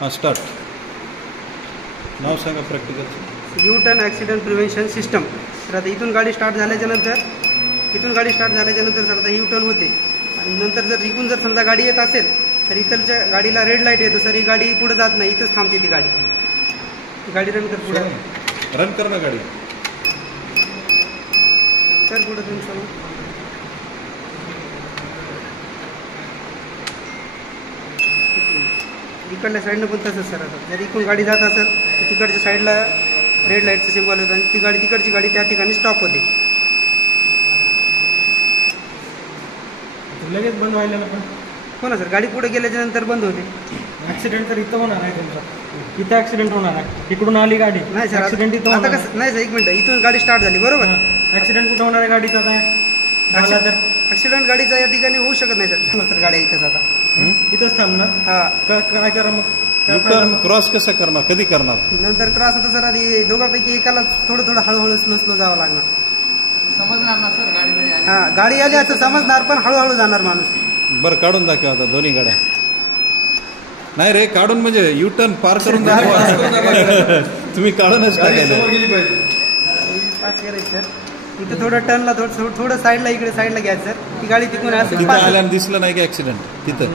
हां स्टार्ट. नाव सांगा practical. U turn accident prevention system. तर आता इथून गाडी स्टार्ट झाल्याच्यानंतर सर आता यू टर्न होते आणि नंतर जर इकडून जर समजा गाडी येत असेल तर इथलच्या गाडीला रेड लाईट येतो सर. ही गाडी पुढे जात नाही, इथंच थांबते ती गाडी. रन कर पुढे. रन कर ना गाडी. कर पुढे तुम्ही सांगू. इकडल्या साईडनं पण तसंच सर. आता जर इकडून गाडी जात असेल तर तिकडच्या साईडला रेड लाईटचं सिम्बॉल होतं आणि तिकडची गाडी त्या ठिकाणी स्टॉप होते. लगेच बंद व्हायला पण हो ना सर. गाडी पुढे गेल्याच्या नंतर बंद होते. ऍक्सिडेंट तर इथं होणार आहे तुमचा. इथं ऍक्सिडेंट होणार आहे. इकडून आली गाडी. नाही सर ऍक्सिडेंट इथं आता होणार. कसं नाही सर, एक मिनिट. इथून गाडी स्टार्ट झाली बरोबर. ऍक्सिडेंट कुठं होणार आहे गाडीचा आता झाला तर ऍक्सिडेंट गाडीचा या ठिकाणी होऊ शकत नाही सर. सर गाड्या इथंच आता इथंच थांबणार. हा काय करा मग. यू टर्न क्रॉस कसं करणार, कधी करणार? नंतर क्रॉस होता सर. आधी दोघांपैकी एकाला थोडं हळूहळू स्लो जावं लागणार. समजणार ना सर गाडी जरी आली. हा गाडी आली असं समजणार पण हळूहळू जाणार माणूस. बरं काढून दाखवा आता दोन्ही गाड्या. नाही रे काढून म्हणजे यू टर्न पार करून दाखवा. तुम्ही काढूनच टाकायला पास करायचं सर. इथं थोडं टर्नला थोडं साईडला इकडे साईडला घ्यायचं सर. ती गाडी तिकडून तिथं आल्यानं दिसलं नाही का ऍक्सिडेंट तिथं.